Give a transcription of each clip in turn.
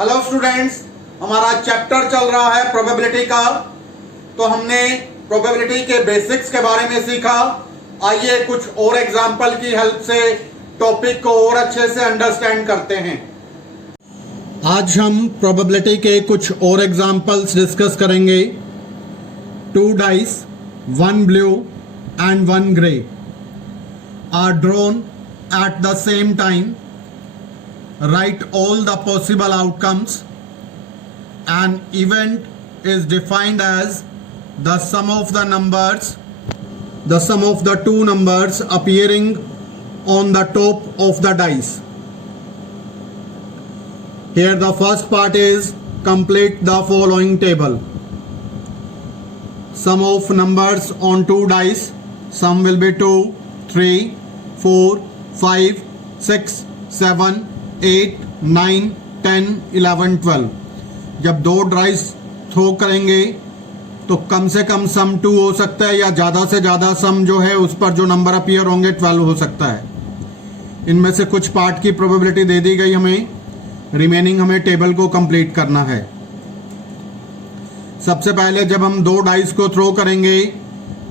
Hello students, हमारा chapter चल रहा है प्रोबेबिलिटी का। तो हमने प्रोबेबिलिटी के बेसिक्स के बारे में सीखा। आइए कुछ और एग्जाम्पल की हेल्प से टॉपिक को और अच्छे से अंडरस्टैंड करते हैं। आज हम प्रोबेबिलिटी के कुछ और एग्जाम्पल्स डिस्कस करेंगे। 2 dice, 1 blue and 1 grey are drawn at the same time. Write all the possible outcomes. An event is defined as the sum of the two numbers appearing on the top of the dice. Here the first part is complete the following table. Sum of numbers on 2 dice. Sum will be 2, 3, 4, 5, 6, 7, 8, 9, 10, 11, 12। जब 2 dice throw करेंगे तो कम से कम सम 2 हो सकता है या ज़्यादा से ज़्यादा सम जो है उस पर जो नंबर अपीयर होंगे 12 हो सकता है। इनमें से कुछ पार्ट की प्रोबेबिलिटी दे दी गई हमें, रिमेनिंग हमें टेबल को कंप्लीट करना है। सबसे पहले जब हम 2 डाइस को थ्रो करेंगे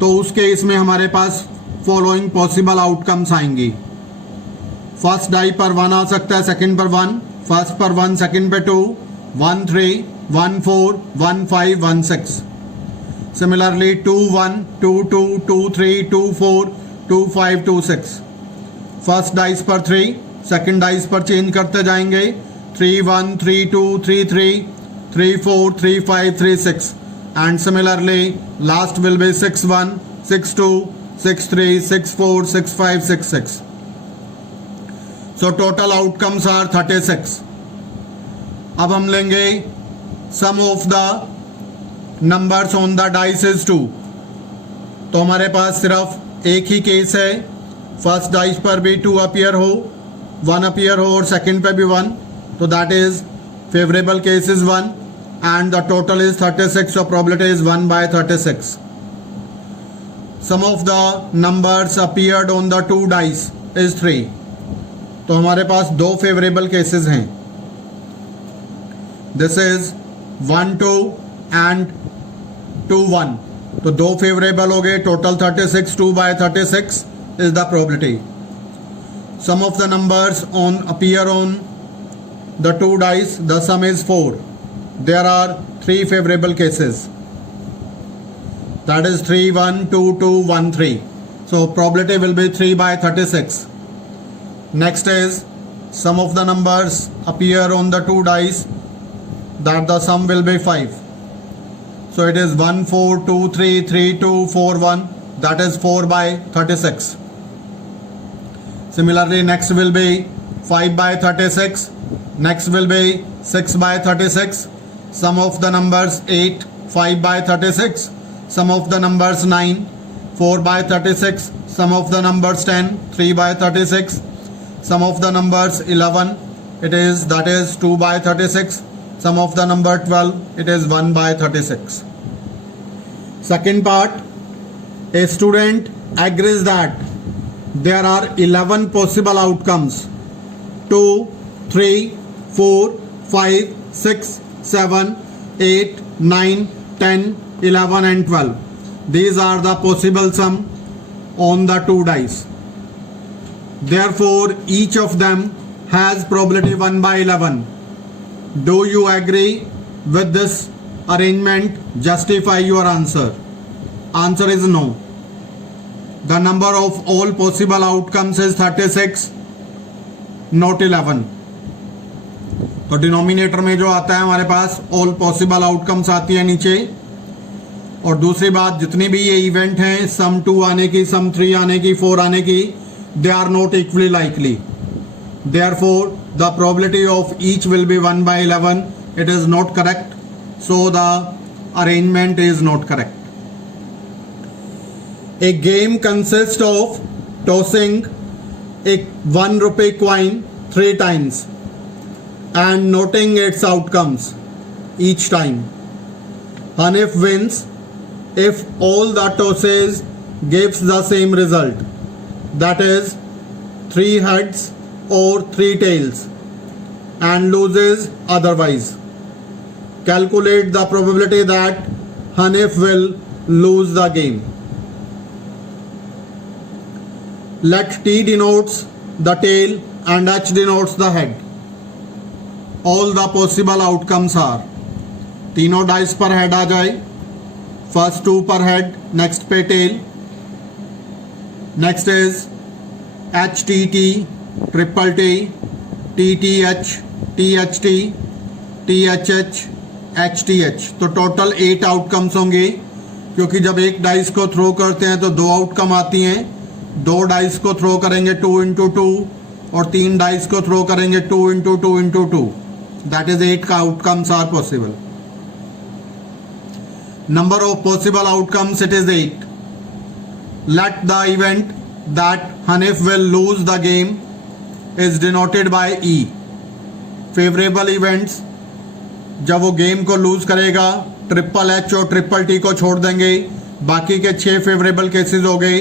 तो उस केस में हमारे पास फॉलोइंग पॉसिबल आउटकम्स आएंगी। फर्स्ट डाई पर 1 आ सकता है, सेकंड पर 1, फर्स्ट पर 1, सेकंड पे 2, 1 3, 1 4, 1 5, 1 6। सिमिलरली 2 1, 2 2, 2 3, 2 4, 2 5, 2 6। फर्स्ट डाइस पर 3, सेकंड डाइस पर चेंज करते जाएंगे। 3 1, 3 2, 3 3, 3 4, 3 5, 3 6 and similarly last will be 6 1, 6 2, 6 3, 6 4, 6 5, 6 6. So total outcomes are 36. अब हम लेंगे sum of the numbers on the dice is 2। तो हमारे पास सिर्फ एक ही केस है, फर्स्ट डाइस पर भी 2 अपीयर हो, 1 अपीयर हो और सेकंड पे भी 1, तो that is favourable case is 1 and the total is 36, so probability is 1 by 36. Sum of the numbers appeared on the 2 dice is 3. तो हमारे पास 2 फेवरेबल केसेस हैं। This is 1 2 and 2 1। तो 2 फेवरेबल हो गए, total 36, 2 by 36 is the probability. Sum of the numbers appear on the 2 dice, the sum is 4. There are 3 favorable cases, that is 3 1, 2 2, 1 3. So probability will be 3 by 36. Next is sum of the numbers appear on the 2 dice, that the sum will be 5. So it is 1 4, 2 3, 3 2, 4 1, that is 4 by 36. Similarly next will be 5 by 36, next will be 6 by 36. Sum of the numbers 8, 5 by 36. Sum of the numbers 9, 4 by 36. Sum of the numbers 10, 3 by 36. Sum of the numbers 11, that is 2 by 36. Sum of the number 12, it is 1 by 36. Second part, a student agrees that there are 11 possible outcomes. 2, 3, 4, 5, 6, 7, 8, 9, 10, 11 and 12. These are the possible sum on the 2 dice. Therefore, each of them has probability 1 by 11. Do you agree with this arrangement? Justify your answer. Answer is no. The number of all possible outcomes is 36, not 11. तो denominator में जो आता है हमारे पास all possible outcomes आती है नीचे। और दूसरी बात, जितनी भी ये इवेंट हैं, सम 2 आने की, सम 3 आने की, 4 आने की, they are not equally likely. Therefore the probability of each will be 1 by 11. It is not correct, so the arrangement is not correct. A game consist of tossing a 1 rupee coin 3 times and noting its outcomes each time. Hanif wins if all the tosses gives the same result, that is 3 heads or 3 tails, and loses otherwise. Calculate the probability that Hanif will lose the game. Let T denotes the tail and H denotes the head. All the possible outcomes are, तीनों dice पर head आ जाए, first 2 पर head, next पे tail, next is HTT, triple T, TTH, THT, THH, HTH. तो total 8 outcomes होंगे, क्योंकि जब एक डाइस को थ्रो करते हैं तो 2 आउटकम आती हैं. 2 डाइस को थ्रो करेंगे 2 into 2 और 3 डाइस को थ्रो करेंगे 2 into 2 into 2. दैट इज 8 का outcomes are possible. Number of possible outcomes, it is 8. Let the event that Hanif will lose the game is denoted by E. Favorable events, जब वो game को loose करेगा, triple H और triple T को छोड़ देंगे. बाकी के 6 फेवरेबल केसेस हो गए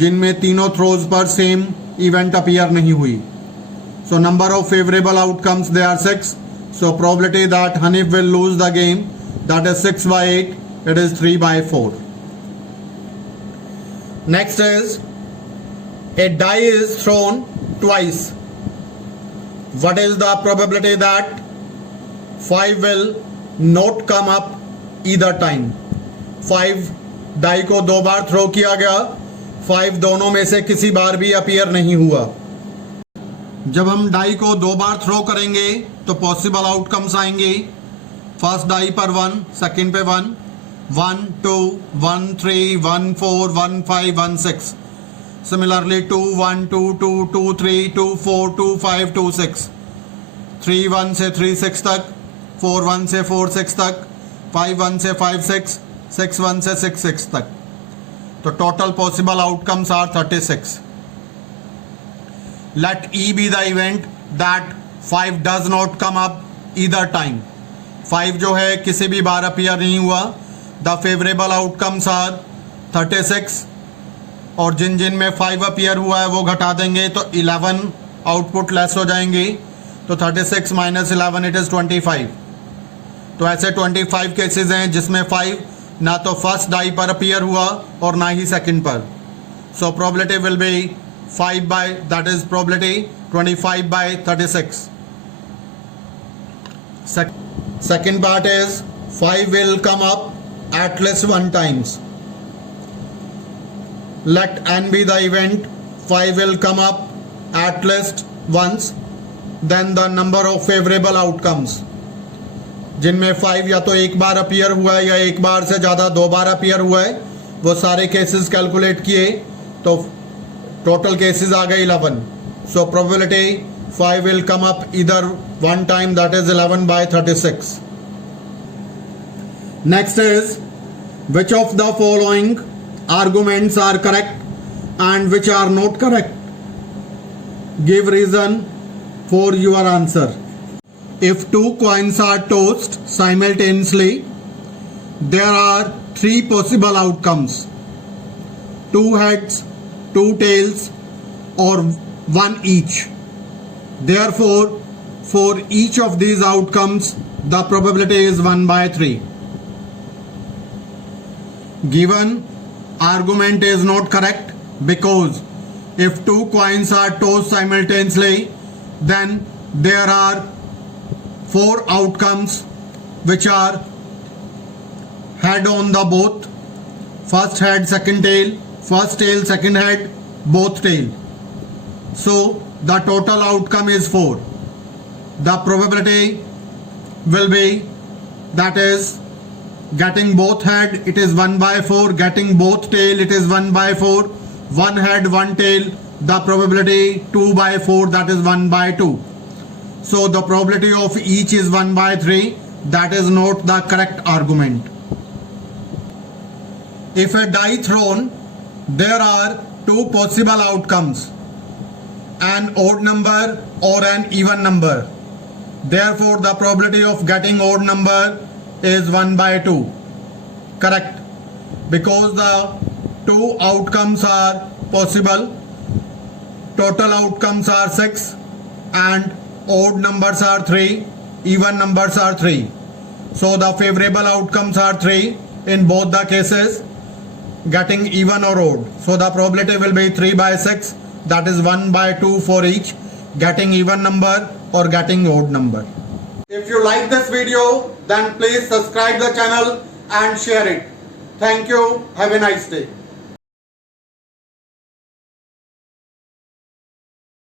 जिनमें तीनों थ्रोज पर सेम इवेंट अपीयर नहीं हुई. So number of favourable outcomes they are 6. So probability that Hanif will lose the game, that is 6 by 8. It is 3 by 4. Next is, a die is thrown twice. What is the probability that 5 will not come up either time? 5 die को 2 बार throw किया गया, 5 दोनों में से किसी बार भी appear नहीं हुआ. जब हम डाई को 2 बार थ्रो करेंगे तो पॉसिबल आउटकम्स आएंगे. फर्स्ट डाई पर 1, सेकंड पे 1, 1 2 1 3 1 4 1 5 1 6. Similarly 2 1 2 2 2 3 2 4 2 5 2 6. 3 1 से 3 6 तक, 4 1 से 4 6 तक, 5 1 से 5 6, 6 1 से 6 6 तक. तो total possible outcomes are 36. Let E be the event that 5 does not come up either time. 5 जो है किसी भी बार अपीयर नहीं हुआ. द फेवरेबल आउटकम्स आर 36 और जिन जिन में 5 अपीयर हुआ है वो घटा देंगे तो 11 आउटपुट लेस हो जाएंगे. तो 36 माइनस 11 इट इज 25. तो ऐसे 25 केसेस हैं जिसमें 5 ना तो फर्स्ट डाई पर अपीयर हुआ और ना ही सेकंड पर. So probability will be 5 by, that is probability 25 by 36. Second part is 5 will come up at least 1 times. Let N be the event 5 will come up at least once. Then the number of favorable outcomes, जिनमें 5 या तो एक बार appear हुआ है या एक बार से ज़्यादा 2 बार अपीयर हुआ है, वो सारे केसेस कैलकुलेट किए तो टोटल केसेस आ गए 11. So probability 5 will come up either 1 time, that is 11 by 36. Next is, which of the following arguments are correct and which are not correct? Give reason for your answer. If 2 coins are tossed simultaneously, there are 3 possible outcomes: 2 heads, 2 tails, or 1 each. Therefore, for each of these outcomes, the probability is 1 by 3. Given argument is not correct because if 2 coins are tossed simultaneously, then there are 4 outcomes which are head on the both, first head, second tail, first tail, second head, both tail. So the total outcome is 4. The probability will be, that is, getting both head, it is 1 by 4. Getting both tail, it is 1 by 4. 1 head, 1 tail, the probability 2 by 4, that is 1 by 2. So the probability of each is 1 by 3. That is not the correct argument. If a die thrown, there are 2 possible outcomes: an odd number or an even number. Therefore, the probability of getting odd number is 1 by 2. Correct. Because the 2 outcomes are possible, total outcomes are 6 and odd numbers are 3, even numbers are 3. So the favorable outcomes are 3 in both the cases, getting even or odd. So the probability will be 3 by 6, that is 1 by 2 for each, getting even number or getting odd number. If you like this video, then please subscribe the channel and share it. Thank you. Have a nice day.